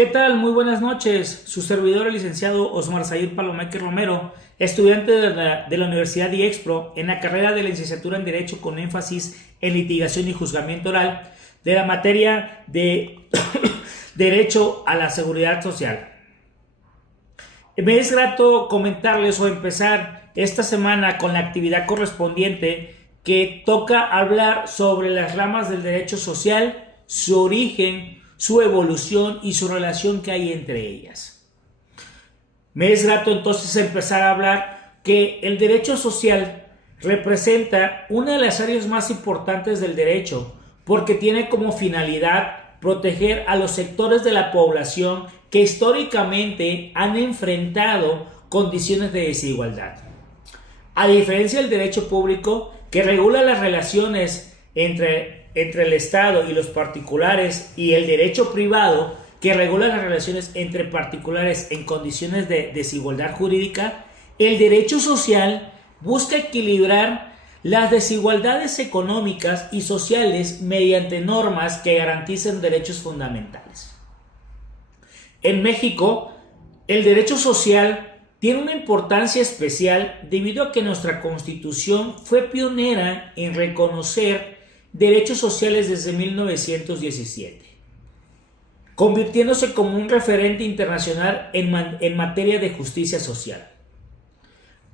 ¿Qué tal? Muy buenas noches. Su servidor, el licenciado Osmar Zahir Palomeque Romero, estudiante de la Universidad IEXPRO en la carrera de licenciatura en Derecho con énfasis en litigación y juzgamiento oral de la materia de Derecho a la Seguridad Social. Me es grato comentarles o empezar esta semana con la actividad correspondiente que toca hablar sobre las ramas del derecho social, su origen, su evolución y su relación que hay entre ellas. Me es grato entonces empezar a hablar que el derecho social representa una de las áreas más importantes del derecho porque tiene como finalidad proteger a los sectores de la población que históricamente han enfrentado condiciones de desigualdad. A diferencia del derecho público, que regula las relaciones entre el Estado y los particulares, y el derecho privado, que regula las relaciones entre particulares en condiciones de desigualdad jurídica, el derecho social busca equilibrar las desigualdades económicas y sociales mediante normas que garanticen derechos fundamentales. En México, el derecho social tiene una importancia especial debido a que nuestra Constitución fue pionera en reconocer derechos sociales desde 1917, convirtiéndose como un referente internacional en materia de justicia social.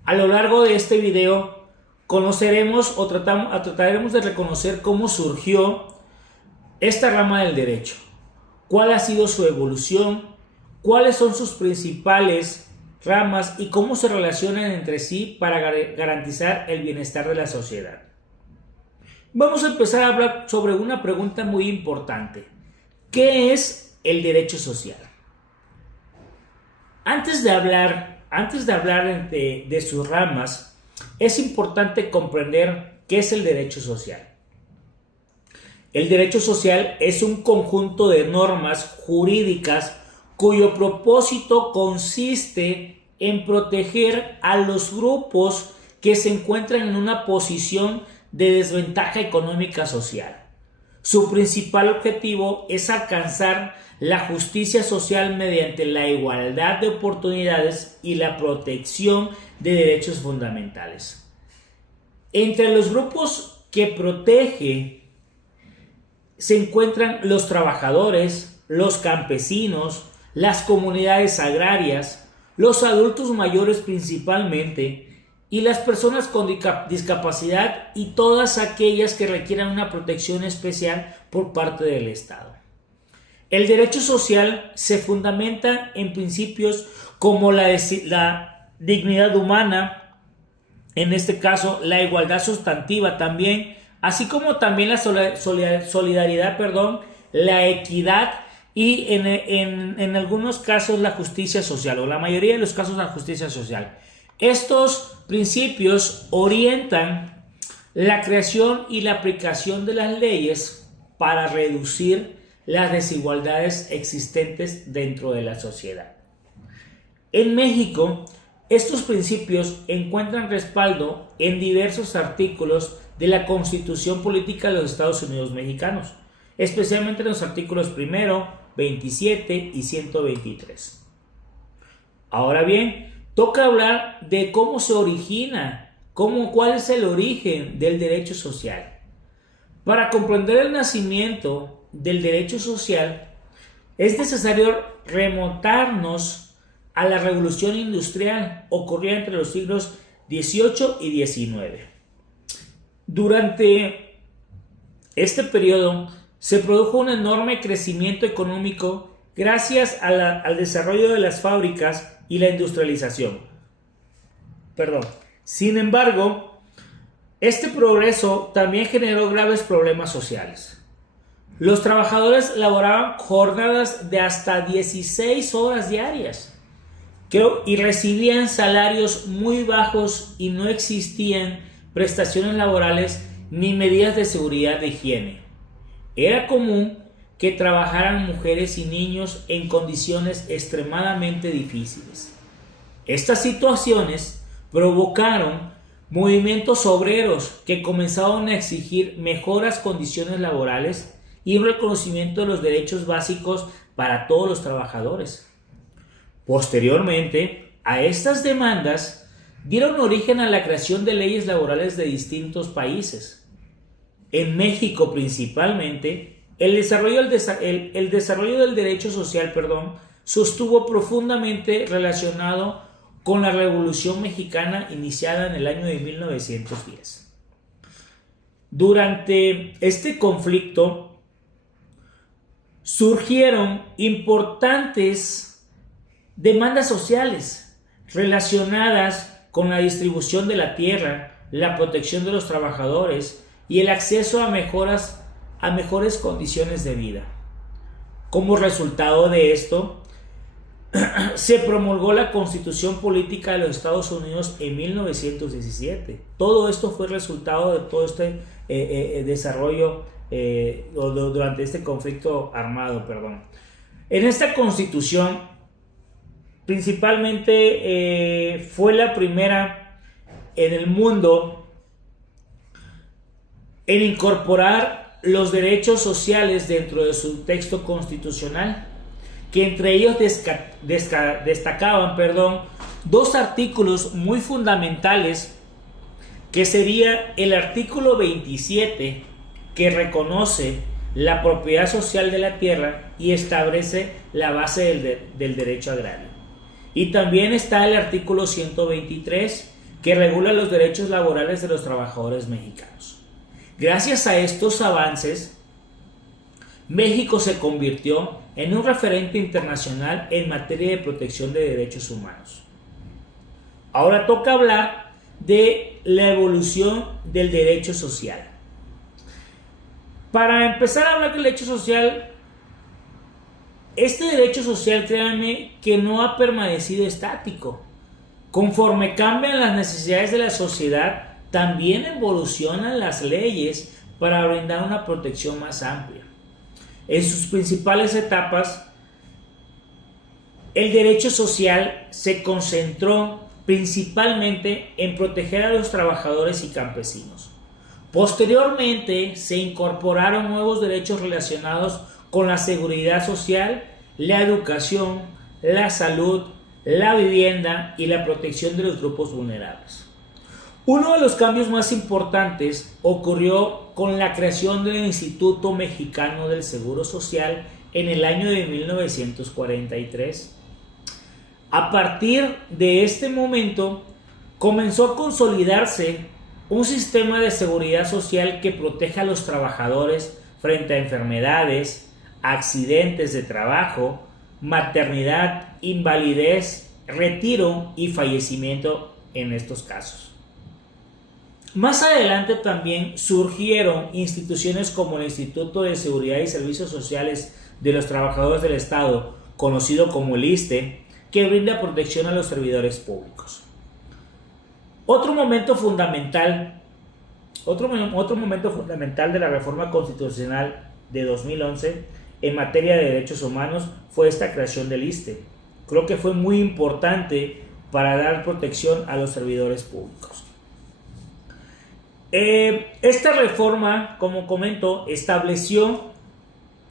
A lo largo de este video conoceremos o trataremos de reconocer cómo surgió esta rama del derecho, cuál ha sido su evolución, cuáles son sus principales ramas y cómo se relacionan entre sí para garantizar el bienestar de la sociedad. Vamos a empezar a hablar sobre una pregunta muy importante. ¿Qué es el derecho social? Antes de hablar de sus ramas, es importante comprender qué es el derecho social. El derecho social es un conjunto de normas jurídicas cuyo propósito consiste en proteger a los grupos que se encuentran en una posición de desventaja económica social. Su principal objetivo es alcanzar la justicia social mediante la igualdad de oportunidades y la protección de derechos fundamentales. Entre los grupos que protege se encuentran los trabajadores, los campesinos, las comunidades agrarias, los adultos mayores principalmente, y las personas con discapacidad y todas aquellas que requieran una protección especial por parte del Estado. El derecho social se fundamenta en principios como la dignidad humana, en este caso la igualdad sustantiva también, así como también la solidaridad, la equidad y en algunos casos la justicia social, o la mayoría de los casos la justicia social. Estos principios orientan la creación y la aplicación de las leyes para reducir las desigualdades existentes dentro de la sociedad. En México, estos principios encuentran respaldo en diversos artículos de la Constitución Política de los Estados Unidos Mexicanos, especialmente en los artículos 1, 27 y 123. Ahora bien, toca hablar de cómo se origina, cuál es el origen del derecho social. Para comprender el nacimiento del derecho social, es necesario remontarnos a la revolución industrial ocurrida entre los siglos XVIII y XIX. Durante este periodo se produjo un enorme crecimiento económico gracias al desarrollo de las fábricas y la industrialización. Sin embargo, este progreso también generó graves problemas sociales. Los trabajadores laboraban jornadas de hasta 16 horas diarias y recibían salarios muy bajos y no existían prestaciones laborales ni medidas de seguridad de higiene. Era común que trabajaran mujeres y niños en condiciones extremadamente difíciles. Estas situaciones provocaron movimientos obreros que comenzaron a exigir mejoras condiciones laborales y un reconocimiento de los derechos básicos para todos los trabajadores. Posteriormente, a estas demandas dieron origen a la creación de leyes laborales de distintos países. En México principalmente, el desarrollo del derecho social, sostuvo profundamente relacionado con la Revolución Mexicana iniciada en el año de 1910. Durante este conflicto surgieron importantes demandas sociales relacionadas con la distribución de la tierra, la protección de los trabajadores y el acceso a mejores condiciones de vida. Como resultado de esto, se promulgó la Constitución Política de los Estados Unidos en 1917. Todo esto fue resultado de todo este desarrollo durante este conflicto armado. En esta Constitución, principalmente fue la primera en el mundo en incorporar los derechos sociales dentro de su texto constitucional, que entre ellos destacaban dos artículos muy fundamentales, que sería el artículo 27, que reconoce la propiedad social de la tierra y establece la base del derecho agrario. Y también está el artículo 123, que regula los derechos laborales de los trabajadores mexicanos. Gracias a estos avances, México se convirtió en un referente internacional en materia de protección de derechos humanos. Ahora toca hablar de la evolución del derecho social. Para empezar a hablar del derecho social, este derecho social, créanme, que no ha permanecido estático. Conforme cambian las necesidades de la sociedad, también evolucionan las leyes para brindar una protección más amplia. En sus principales etapas, el derecho social se concentró principalmente en proteger a los trabajadores y campesinos. Posteriormente, se incorporaron nuevos derechos relacionados con la seguridad social, la educación, la salud, la vivienda y la protección de los grupos vulnerables. Uno de los cambios más importantes ocurrió con la creación del Instituto Mexicano del Seguro Social en el año de 1943. A partir de este momento comenzó a consolidarse un sistema de seguridad social que proteja a los trabajadores frente a enfermedades, accidentes de trabajo, maternidad, invalidez, retiro y fallecimiento en estos casos. Más adelante también surgieron instituciones como el Instituto de Seguridad y Servicios Sociales de los Trabajadores del Estado, conocido como el ISSSTE, que brinda protección a los servidores públicos. Otro momento fundamental de la reforma constitucional de 2011 en materia de derechos humanos fue esta creación del ISSSTE. Creo que fue muy importante para dar protección a los servidores públicos. Esta reforma, como comento, estableció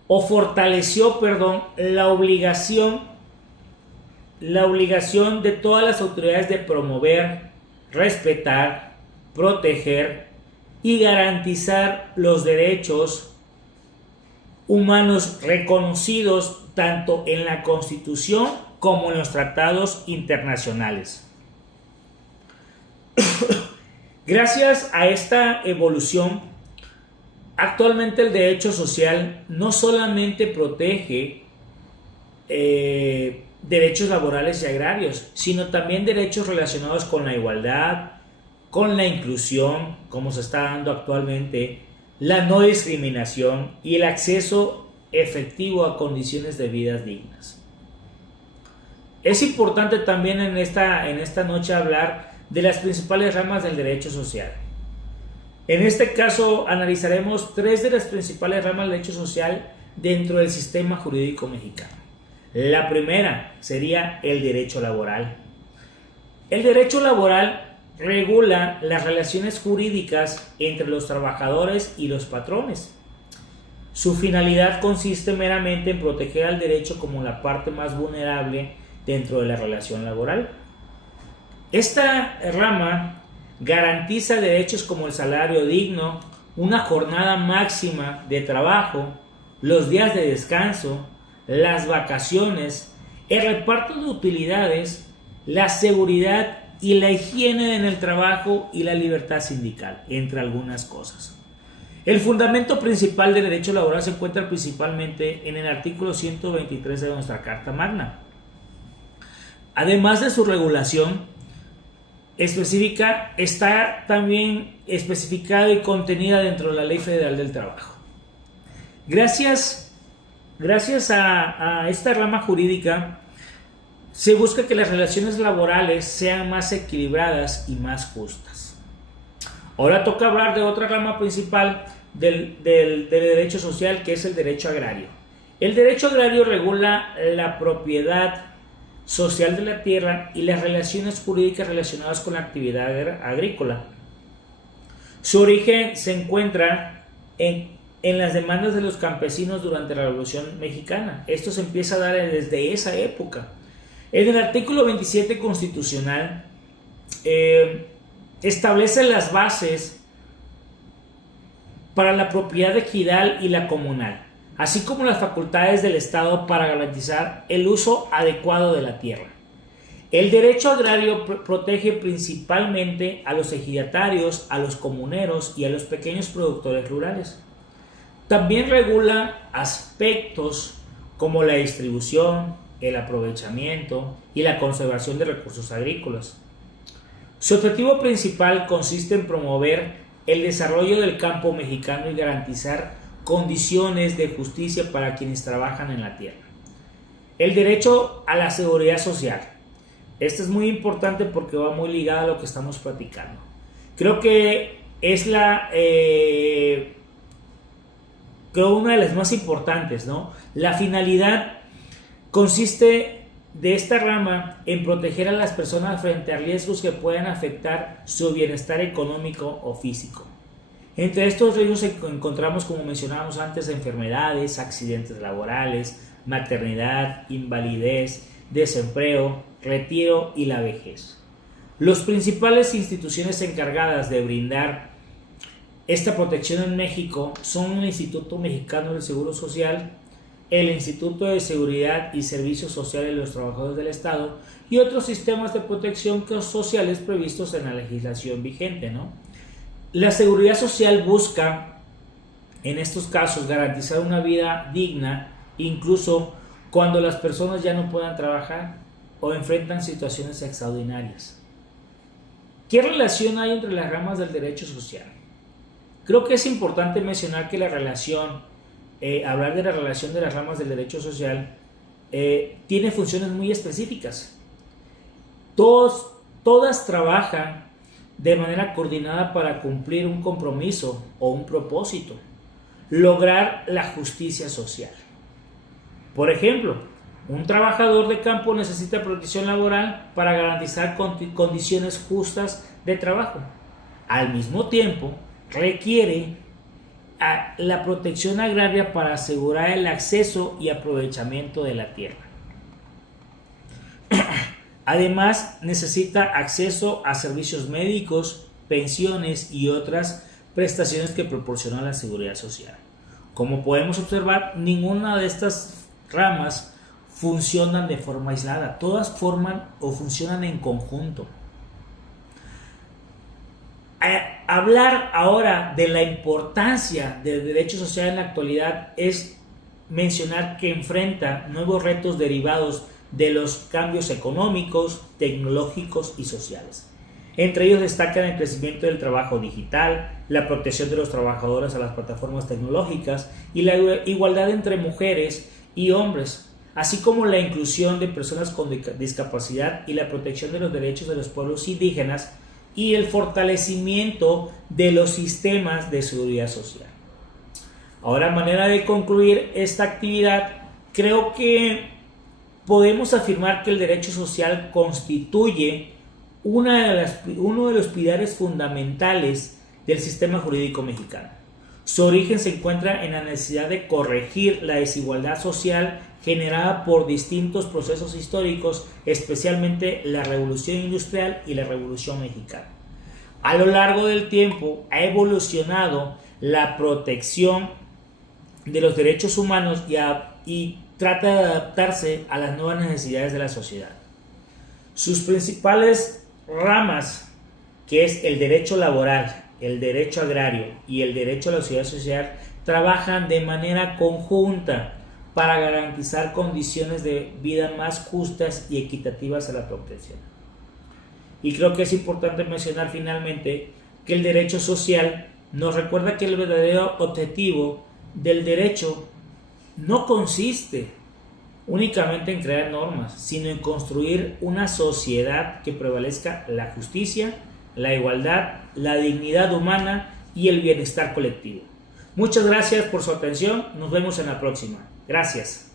o fortaleció, la obligación de todas las autoridades de promover, respetar, proteger y garantizar los derechos humanos reconocidos tanto en la Constitución como en los tratados internacionales. Gracias a esta evolución, actualmente el derecho social no solamente protege derechos laborales y agrarios, sino también derechos relacionados con la igualdad, con la inclusión, como se está dando actualmente, la no discriminación y el acceso efectivo a condiciones de vida dignas. Es importante también en esta noche hablar de las principales ramas del derecho social. En este caso analizaremos 3 de las principales ramas del derecho social dentro del sistema jurídico mexicano. La primera sería el derecho laboral. El derecho laboral regula las relaciones jurídicas entre los trabajadores y los patrones. Su finalidad consiste meramente en proteger al derecho como la parte más vulnerable dentro de la relación laboral. Esta rama garantiza derechos como el salario digno, una jornada máxima de trabajo, los días de descanso, las vacaciones, el reparto de utilidades, la seguridad y la higiene en el trabajo y la libertad sindical, entre algunas cosas. El fundamento principal del derecho laboral se encuentra principalmente en el artículo 123 de nuestra Carta Magna. Además de su regulación específica, está también especificada y contenida dentro de la Ley Federal del Trabajo. Gracias a esta rama jurídica, se busca que las relaciones laborales sean más equilibradas y más justas. Ahora toca hablar de otra rama principal del derecho social, que es el derecho agrario. El derecho agrario regula la propiedad social de la tierra y las relaciones jurídicas relacionadas con la actividad agrícola. Su origen se encuentra en las demandas de los campesinos durante la Revolución Mexicana. Esto se empieza a dar desde esa época. En el artículo 27 constitucional establece las bases para la propiedad ejidal y la comunal, así como las facultades del Estado para garantizar el uso adecuado de la tierra. El derecho agrario protege principalmente a los ejidatarios, a los comuneros y a los pequeños productores rurales. También regula aspectos como la distribución, el aprovechamiento y la conservación de recursos agrícolas. Su objetivo principal consiste en promover el desarrollo del campo mexicano y garantizar condiciones de justicia para quienes trabajan en la tierra. El derecho a la seguridad social. Este es muy importante porque va muy ligado a lo que estamos platicando. Creo que es una de las más importantes, ¿no? La finalidad consiste de esta rama en proteger a las personas frente a riesgos que puedan afectar su bienestar económico o físico. Entre estos riesgos encontramos, como mencionábamos antes, enfermedades, accidentes laborales, maternidad, invalidez, desempleo, retiro y la vejez. Las principales instituciones encargadas de brindar esta protección en México son el Instituto Mexicano del Seguro Social, el Instituto de Seguridad y Servicios Sociales de los Trabajadores del Estado y otros sistemas de protección sociales previstos en la legislación vigente, ¿no? La seguridad social busca, en estos casos, garantizar una vida digna, incluso cuando las personas ya no puedan trabajar o enfrentan situaciones extraordinarias. ¿Qué relación hay entre las ramas del derecho social? Creo que es importante mencionar que hablar de la relación de las ramas del derecho social tiene funciones muy específicas. Todas trabajan de manera coordinada para cumplir un compromiso o un propósito, lograr la justicia social. Por ejemplo, un trabajador de campo necesita protección laboral para garantizar condiciones justas de trabajo. Al mismo tiempo, requiere la protección agraria para asegurar el acceso y aprovechamiento de la tierra. Además, necesita acceso a servicios médicos, pensiones y otras prestaciones que proporciona la seguridad social. Como podemos observar, ninguna de estas ramas funcionan de forma aislada, todas forman o funcionan en conjunto. Hablar ahora de la importancia del derecho social en la actualidad es mencionar que enfrenta nuevos retos derivados de los cambios económicos, tecnológicos y sociales. Entre ellos destacan el crecimiento del trabajo digital, la protección de los trabajadores a las plataformas tecnológicas y la igualdad entre mujeres y hombres, así como la inclusión de personas con discapacidad y la protección de los derechos de los pueblos indígenas y el fortalecimiento de los sistemas de seguridad social. Ahora, a manera de concluir esta actividad, creo que podemos afirmar que el derecho social constituye uno de los pilares fundamentales del sistema jurídico mexicano. Su origen se encuentra en la necesidad de corregir la desigualdad social generada por distintos procesos históricos, especialmente la Revolución Industrial y la Revolución Mexicana. A lo largo del tiempo ha evolucionado la protección de los derechos humanos y trata de adaptarse a las nuevas necesidades de la sociedad. Sus principales ramas, que es el derecho laboral, el derecho agrario y el derecho a la seguridad social, trabajan de manera conjunta para garantizar condiciones de vida más justas y equitativas a la población. Y creo que es importante mencionar finalmente que el derecho social nos recuerda que el verdadero objetivo del derecho no consiste únicamente en crear normas, sino en construir una sociedad que prevalezca la justicia, la igualdad, la dignidad humana y el bienestar colectivo. Muchas gracias por su atención. Nos vemos en la próxima. Gracias.